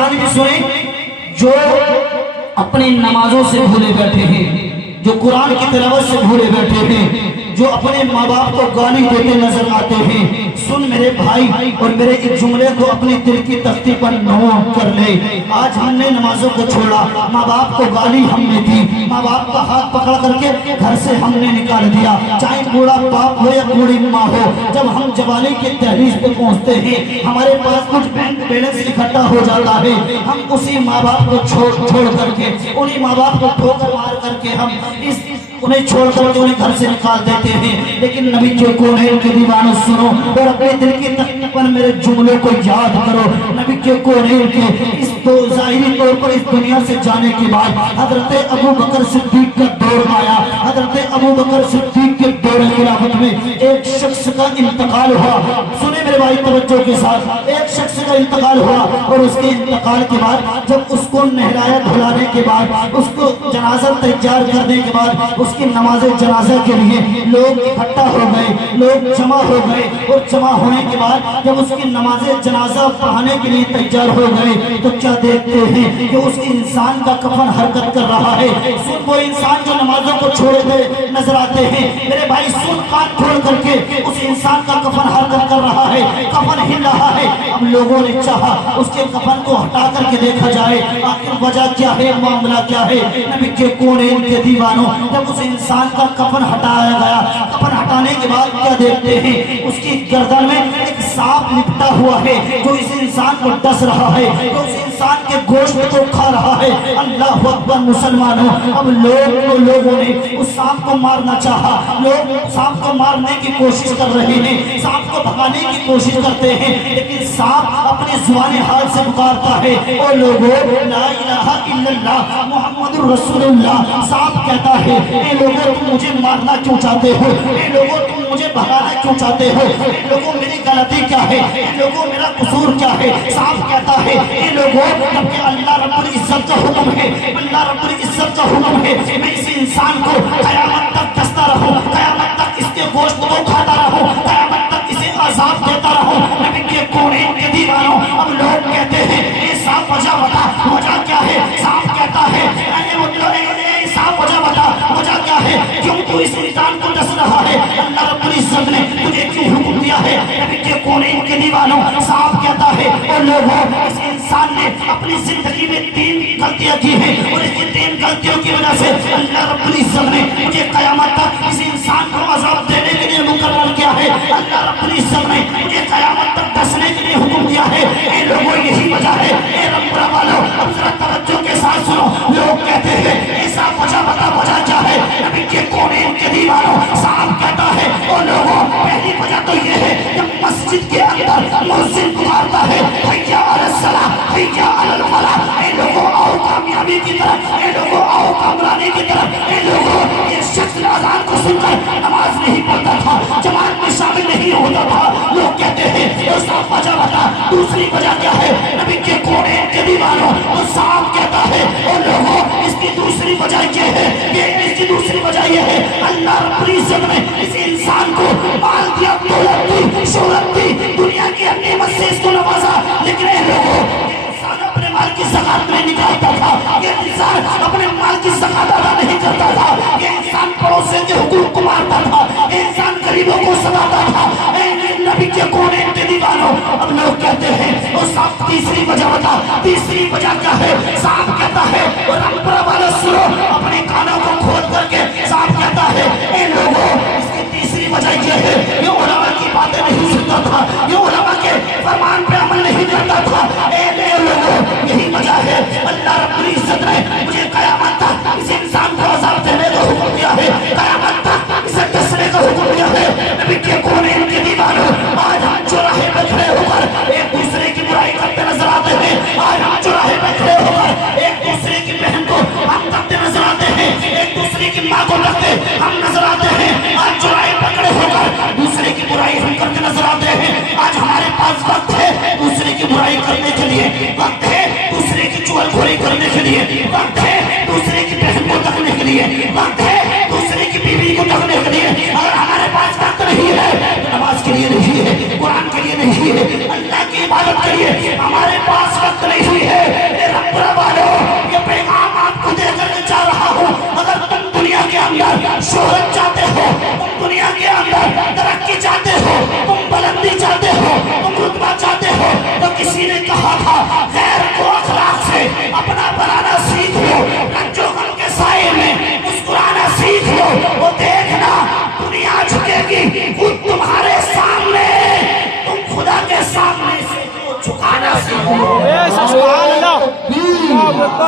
انسان بھی سنیں جو اپنی نمازوں سے بھولے بیٹھے ہیں، جو قرآن کی تلاوت سے بھولے بیٹھے ہیں، جو اپنے ماں باپ کو گالی دیتے نظر آتے ہیں، سن میرے بھائی اور میرے اس جملے کو اپنی دل کی تختی پر نوٹ کر لے۔ آج ہم نے نمازوں کو چھوڑا، ماں باپ کو گالی ہم نے دی، ماں باپ کا ہاتھ پکڑ کر کے گھر سے ہم نے نکال دیا، چاہے بوڑھا باپ ہو یا بوڑھی ماں ہو۔ جب ہم جوانی کے دہلیز پہ پہنچتے ہیں، ہمارے پاس کچھ بینک بیلنس اکٹھا ہو جاتا ہے، ہم اسی ماں باپ کو چھوڑ کر کے، انہی ماں باپ کو ٹھوکر مار کر کے ہم انہیں چھوڑ کر کے انہیں گھر سے نکال دیتے ہیں۔ لیکن نبی کے کونین کے دیوانوں سنو اور اپنے دل کی تختی پر میرے جملوں کو یاد کرو۔ نبی کے کونین کے اس دو ظاہری طور پر اس دنیا سے جانے کے بعد حضرت ابو بکر صدیق کا دور آیا۔ حضرت ابو بکر صدیق کے دور خلافت میں ایک شخص کا انتقال ہوا۔ سنیں میرے بھائی توجہ کے ساتھ، ایک شخص کا انتقال ہوا اور اس کے انتقال کے بعد جب اس کو نہلایا دھلانے کے بعد، اس کو جنازہ تیار کرنے کے بعد، اس کی نماز جنازہ کے لیے لوگ اکٹھا ہو گئے، لوگ جمع ہو گئے، اور جمع ہونے کے بعد جب اس کی نماز جنازہ پڑھانے کے لیے تیار ہو گئے تو کیا دیکھتے ہیں کہ اس انسان کا کفن حرکت کر رہا ہے۔ سن، وہ انسان جو نمازوں کو چھوڑے ہوئے نظر آتے ہیں، میرے بھائی سن، کان کھول کر کے اس انسان کا کفن حرکت کر رہا ہے، کفن ہل رہا ہے۔ اب لوگوں نے چاہا اس کے کفن کو ہٹا کر کے دیکھا جائے، آخر وجہ کیا ہے، معاملہ کیا ہے۔ نبی کے کونین کے دیوانوں، جب اس انسان کا کفن ہٹایا گیا، کفن ہٹانے کے بعد کیا دیکھتے ہیں، اس کی گردن میں ایک سانپ لپٹا ہوا ہے جو اس انسان کو ڈس رہا ہے، جو اس انسان کے گوشت کو کھا رہا ہے۔ اللہ اکبر مسلمانوں، اب لوگوں نے اس سانپ کو مارنا چاہا، لوگ سانپ کو مارنے کی کوشش کر رہے ہیں، سانپ کو بھگانے کی کوشش کرتے ہیں، لیکن سانپ اپنے زبان حال سے پکارتا ہے، او لوگوں لا الہ الا اللہ محمد رسول اللہ۔ سانپ کہتا ہے، اے لوگوں تم مجھے مارنا کیوں چاہتے ہو، اے لوگوں تم مجھے بھگانا کیوں چاہتے ہو، اے لوگوں میری غلطی کیا ہے، اے لوگوں میرا قصور کیا ہے۔ سانپ کہتا ہے، اے لوگوں جبکہ اللہ رب العزت کا حکم ہے، اللہ رب العزت کا حکم ہے، میں اس انسان کو قیامت تک ڈستا رہوں، قیامت تک اس کے گوشت کو کھاتا رہوں، قیامت تک اسے عذاب دیتا رہوں۔ نبی کے کونین کے دیوانوں، اب لوگ کہتے ہیں اے سانپ وجہ بتا، وجہ کیا ہے۔ سانپ کہتا ہے اے سانپ وجہ بتا، وجہ کیا ہے، کیوں تو اس انسان کو ڈس رہا ہے، اللہ رب العزت نے تجھے کیوں حکم دیا ہے۔ نبی کے کونین کے دیوانوں، سانپ کہتا ہے اور لوگوں اس انسان نے اپنی زندگی میں 3 غلطیاں کی ہیں، اور اس کی 3 غلطیوں کی وجہ سے اللہ رب العزت نے مجھے قیامت تک اس انسان کو عذاب دینے کے لیے مقرر کیا ہے، اللہ رب العزت نے مجھے قیامت تک ڈسنے کے لیے حکم دیا ہے۔ اے لوگوں یہی وجہ ہے، اے رمبرا والوں اب ذرا توجہ کے ساتھ سنو۔ لوگ کہتے ہیں ایسا وجہ بتا، وجہ کیا ہے۔ نبی کے کونین کے دیوانوں، سانپ کہتا ہے اور لوگوں پہلی وجہ تو یہ ہے کہ مسجد کے اندر مؤذن پکارتا ہے حی علی الصلاۃ حی علی الفلاح، اے لوگوں آؤ کامیابی کی طرف، اے لوگوں آؤ کامرانی کی طرف۔ اے لوگوں یہ شخص اذان کو سن کر نماز نہیں پڑھتا تھا، جماعت میں شامل نہیں ہوتا تھا۔ لوگ کہتے ہیں ایسا وجہ بتا، دوسری وجہ کیا ہے۔ نبی کے کونین کے دیوانوں، اور سانپ کہتا ہے اور لوگوں اس کی دوسری وجہ یہ ہے، اس کی دوسری وجہ یہ ہے اللہ رب العزت نے اس انسان کو مال دیا، دولت دی، شہرت دی، دنیا کی ہر نعمت سے اس کو نوازا، لیکن اے لوگوں یہ انسان اپنے مال کی زکات نہیں نکالتا تھا، یہ انسان اپنے مال کی زکات ادا نہیں کرتا تھا، یہ انسان پڑوسیوں کے حقوق کو مارتا تھا، یہ انسان غریبوں کو ستاتا تھا۔ اے نبی کے کونین کے دیوانوں، اب لوگ کہتے ہیں وہ سانپ تیسری وجہ بتا، تیسری وجہ کیا ہے۔ سانپ کہتا ہے اور رمبرا والے سنو، اپنے کانوں کو کھول کر کے سانپ کہتا ہے اے لوگوں اس کی تیسری وجہ یہ ہے، یہ علماء کی باتیں نہیں سنتا تھا، یہ علماء کے فرمان پہ عمل نہیں کرتا تھا۔ اے لوگوں یہی وجہ ہے اللہ رب العزت نے مجھے قیامت تک اس انسان کو عذاب دینے کا حکم دیا ہے، قیامت تک اسے ڈسنے کا حکم دیا ہے۔ نبی کے کونین کے دیوانوں، آج ہم چوراہے پہ کھڑے ہو کر ایک دوسرے کی برائی کرتے نظر آتے ہیں، آج ہم چوراہے پہ کھڑے ہو کر ایک دوسرے کی بہن کو ہم کرتے نظر آتے ہیں، ایک دوسرے کی ماں کو لگتے ہم نظر آتے ہیں، آج چوراہے پہ کھڑے ہو کر دوسرے کی برائی ہم کرتے نظر آتے ہیں۔ آج ہمارے پاس وقت ہے دوسرے کی برائی کرنے کے لیے، وقت ہے دوسرے کی چغلخوری کرنے کے لیے، وقت ہے دوسرے کی بہن کو ڈھکنے کے لیے، وقت ہے دوسرے کی بیوی کو ڈھکنے کے لیے۔ اگر ہمارے پاس وقت نہیں ہے تو نماز کے لیے نہیں ہے، قرآن کے لیے نہیں ہے، اللہ کی عبادت کے لیے ہمارے پاس وقت نہیں ہے،